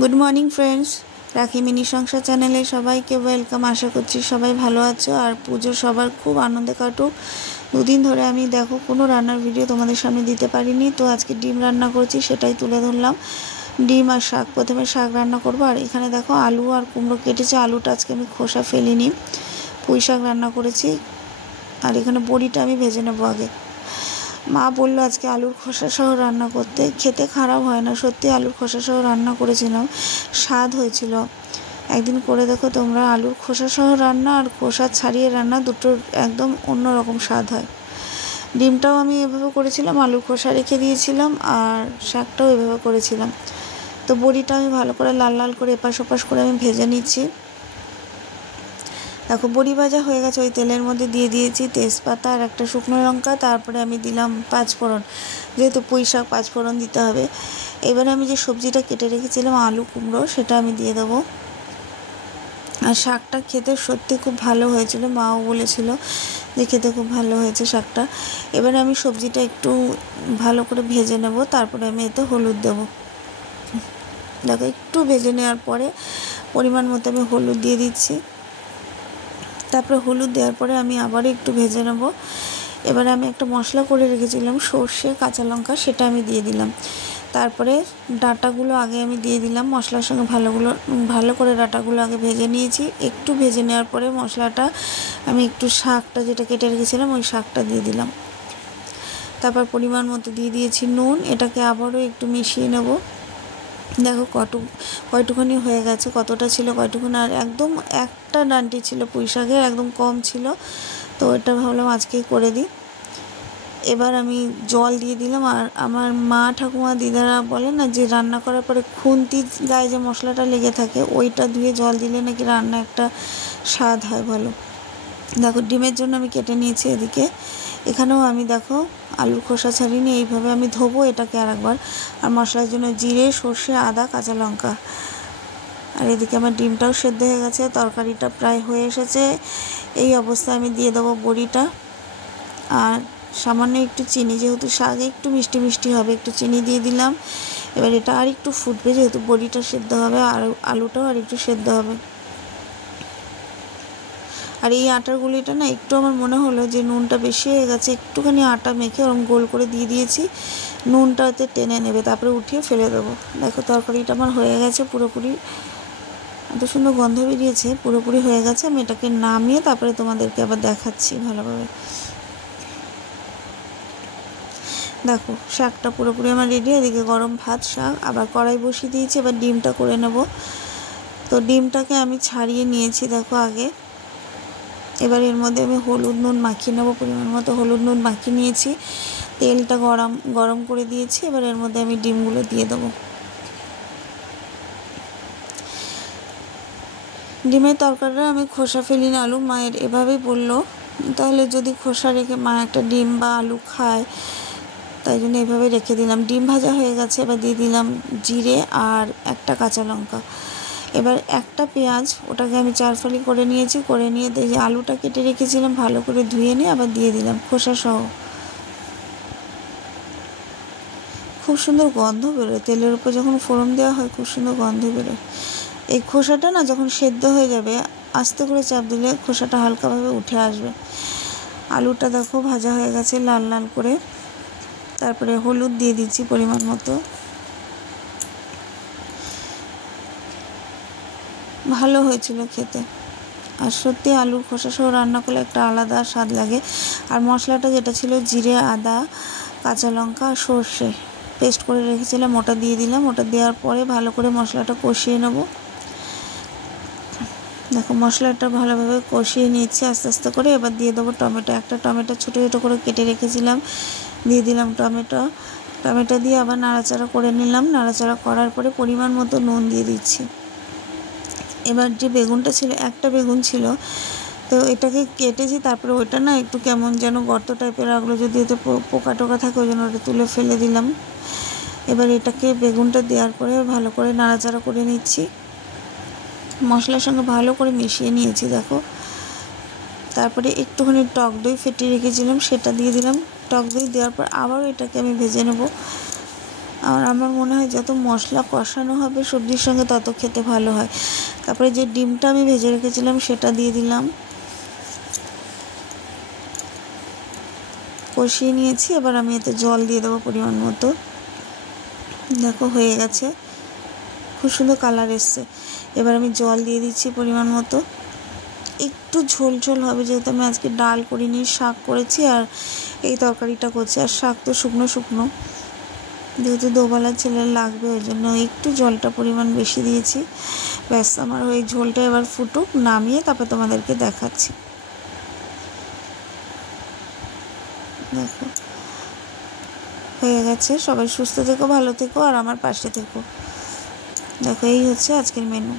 Good morning friends, রাখি mini সংসার চ্যানেলে সবাইকে ওয়েলকাম। আশা করছি সবাই ভালো আছো আর পুজো সবার খুব আনন্দে কাটুক। দুদিন ধরে আমি দেখো কোনো রান্নার ভিডিও তোমাদের সামনে দিতে পারিনি, তো আজকে ডিম রান্না করছি সেটাই তুলে ধরলাম। ডিম আর শাক, প্রথমে শাক রান্না করবো। আর এখানে দেখো আলু আর কুমড়ো কেটেছে। আলুটা আজকে আমি খোসা ফেলিনি, পুঁই শাক রান্না করেছি। আর এখানে বড়িটা আমি ভেজে নেবো আগে। মা বললো আজকে আলুর খোসা সহ রান্না করতে, খেতে খারাপ হয় না, সত্যি আলুর খোসা সহ রান্না করেছিলাম, স্বাদ হয়েছিল। একদিন করে দেখো তোমরা, আলুর খোসা সহ রান্না আর খোসা ছাড়িয়ে রান্না দুটোর একদম অন্যরকম স্বাদ হয়। ডিমটাও আমি এভাবে করেছিলাম, আলুর খোসা রেখে দিয়েছিলাম আর শাকটাও এভাবে করেছিলাম। তো বড়িটা আমি ভালো করে লাল লাল করে এপাশ ওপাশ করে আমি ভেজে নিচ্ছি। দেখো বড়ি ভাজা হয়ে গেছে, ওই তেলের মধ্যে দিয়ে দিয়েছি তেজপাতা আর একটা শুকনো লঙ্কা। তারপরে আমি দিলাম পাঁচফোড়ন, যেহেতু পুঁই শাক পাঁচফোড়ন দিতে হবে। এবারে আমি যে সবজিটা কেটে রেখেছিলাম আলু কুমড়ো, সেটা আমি দিয়ে দেবো। আর শাকটা খেতে সত্যি খুব ভালো হয়েছিল, মাও বলেছিল যে খেতে খুব ভালো হয়েছে শাকটা। এবারে আমি সবজিটা একটু ভালো করে ভেজে নেব, তারপরে আমি এতে হলুদ দেবো। দেখো একটু ভেজে নেওয়ার পরে পরিমাণ মতো আমি হলুদ দিয়ে দিচ্ছি। তারপরে হলুদ দেওয়ার পরে আমি আবারও একটু ভেজে নেব। এবারে আমি একটা মশলা করে রেখেছিলাম সর্ষে কাঁচা লঙ্কা, সেটা আমি দিয়ে দিলাম। তারপরে ডাঁটাগুলো আগে আমি দিয়ে দিলাম মশলার সঙ্গে, ভালো করে ডাঁটাগুলো আগে ভেজে নিয়েছি। একটু ভেজে নেওয়ার পরে মশলাটা আমি একটু শাকটা যেটা কেটে রেখেছিলাম ওই শাকটা দিয়ে দিলাম। তারপর পরিমাণ মতো দিয়ে দিয়েছি নুন। এটাকে আবারও একটু মিশিয়ে নেব। দেখো কয়টুখানি হয়ে গেছে, কতটা ছিল কয়টুখানি, আর একদম একটা ডাঁটি ছিল পুঁই শাকের, একদম কম ছিল, তো এটা ভাবলাম আজকেই করে দিই। এবার আমি জল দিয়ে দিলাম। আর আমার মা ঠাকুমা দিদারা বলে না যে রান্না করার পরে খুন্তি গায়ে যে মশলাটা লেগে থাকে ওইটা ধুয়ে জল দিলে নাকি রান্না একটা স্বাদ হয় ভালো। দেখো ডিমের জন্য আমি কেটে নিয়েছি এদিকে। এখানেও আমি দেখো আলুর খোসা ছাড়িয়ে নিয়ে এইভাবে আমি ধোবো এটাকে আর একবার। আর মশলার জন্য জিরে, সর্ষে, আদা, কাঁচা লঙ্কা। আর এদিকে আমার ডিমটাও সেদ্ধ হয়ে গেছে, তরকারিটা প্রায় হয়ে এসেছে। এই অবস্থায় আমি দিয়ে দেবো বড়িটা আর সামান্য একটু চিনি, যেহেতু শাক একটু মিষ্টি মিষ্টি হবে, একটু চিনি দিয়ে দিলাম। এবার এটা আর একটু ফুটবে, যেহেতু বড়িটা সেদ্ধ হবে আর আলুটাও আর একটু সেদ্ধ হবে। আর এই আটার গুলিটা না একটু আমার মনে হলো যে নুনটা বেশি হয়ে গেছে, একটুখানি আটা মেখে ওরকম গোল করে দিয়ে দিয়েছি, নুনটা ওতে টেনে নেবে, তারপরে উঠিয়ে ফেলে দেবো। দেখো তরকারিটা আমার হয়ে গেছে পুরোপুরি, এত সুন্দর গন্ধ বেরিয়েছে, পুরোপুরি হয়ে গেছে। আমি এটাকে নামিয়ে তারপরে তোমাদেরকে আবার দেখাচ্ছি ভালোভাবে। দেখো শাকটা পুরোপুরি আমার রেডি। এদিকে গরম ভাত, শাক, আবার কড়াই বসিয়ে দিয়েছি। এবার ডিমটা করে নেব। তো ডিমটাকে আমি ছাড়িয়ে নিয়েছি দেখো আগে। এবার এর মধ্যে আমি হলুদ নুন মাখিয়ে নেবো, পরিমাণ মতো হলুদ নুন মাখিয়ে নিয়েছি। তেলটা গরম করে দিয়েছি। এবার এর মধ্যে আমি ডিমগুলো দিয়ে দেবো। ডিমের তরকারিটা আমি খোসা ফেলি না, আলু মায়ের এভাবেই বললো, তাহলে যদি খোসা রেখে মা একটা ডিম বা আলু খায়, তাই জন্য এভাবে রেখে দিলাম। ডিম ভাজা হয়ে গেছে, এবার দিয়ে দিলাম জিরে আর একটা কাঁচা লঙ্কা। এবার একটা পেঁয়াজ, ওটাকে আমি 4 ফালি করে নিয়েছি, করে নিয়ে যে আলুটা কেটে রেখেছিলাম ভালো করে ধুয়ে নিয়ে আবার দিয়ে দিলাম খোসা সহ। খুব সুন্দর গন্ধ বেরোয়, তেলের উপর যখন ফোড়ন দেওয়া হয় খুব সুন্দর গন্ধ বেরোয়। এই খোসাটা না যখন সেদ্ধ হয়ে যাবে, আস্তে করে চাপ দিলে খোসাটা হালকাভাবে উঠে আসবে। আলুটা দেখো ভাজা হয়ে গেছে লাল লাল করে। তারপরে হলুদ দিয়ে দিচ্ছি পরিমাণ মতো। ভালো হয়েছিল খেতে। আর সত্যি আলুর খোসা সহ রান্না করলে একটা আলাদা স্বাদ লাগে। আর মশলাটা যেটা ছিল জিরে, আদা, কাঁচা লঙ্কা আর সর্ষে পেস্ট করে রেখেছিলাম, ওটা দিয়ে দিলাম। ওটা দেওয়ার পরে ভালো করে মশলাটা কষিয়ে নেব। দেখো মশলাটা ভালোভাবে কষিয়ে নিচ্ছি আস্তে আস্তে করে। এবার দিয়ে দেবো টমেটো। একটা টমেটো ছোটো ছোটো করে কেটে রেখেছিলাম, দিয়ে দিলাম টমেটো দিয়ে আবার নাড়াচাড়া করে নিলাম। নাড়াচাড়া করার পরে পরিমাণ মতো নুন দিয়ে দিচ্ছি। এবার যে বেগুনটা ছিল, একটা বেগুন ছিল, তো এটাকে কেটেছি। তারপরে ওইটা না একটু কেমন যেন গর্ত টাইপের রাখলো, যদি এতে পোকা টোকা থাকে ওই জন্য ওটা তুলে ফেলে দিলাম। এবার এটাকে বেগুনটা দেওয়ার পরে ভালো করে নাড়াচাড়া করে নিচ্ছি, মশলার সঙ্গে ভালো করে মিশিয়ে নিয়েছি দেখো। তারপরে একটুখানি টক দই ফেটিয়ে রেখেছিলাম, সেটা দিয়ে দিলাম। টক দই দেওয়ার পর আবারও এটাকে আমি ভেজে নেব। আর আমার মনে হয় যত মশলা কষানো হবে সবজির সঙ্গে তত খেতে ভালো হয়। তারপরে যে ডিমটা আমি ভেজে রেখেছিলাম সেটা দিয়ে দিলাম, কষিয়ে নিয়েছি। এবার আমি এতে জল দিয়ে দেবো পরিমাণ মতো। দেখো হয়ে গেছে, খুব সুন্দর কালার এসছে। এবার আমি জল দিয়ে দিচ্ছি পরিমাণ মতো। একটু ঝোল ঝোল হবে, যেহেতু আমি আজকে ডাল করিনি, শাক করেছি আর এই তরকারিটা করছি। আর শাক তো শুকনো শুকনো, যেহেতু দুবেলা ছেলের লাগবে ওই জন্য একটু জলটা পরিমাণ বেশি দিয়েছি। ব্যাস, আমার ওই ঝোলটা এবার ফুটুক, নামিয়ে তারপর তোমাদেরকে দেখাচ্ছি। দেখো হয়ে গেছে। সবাই সুস্থ থেকো, ভালো থেকো আর আমার পাশে থেকো। দেখো এই হচ্ছে আজকের মেনু।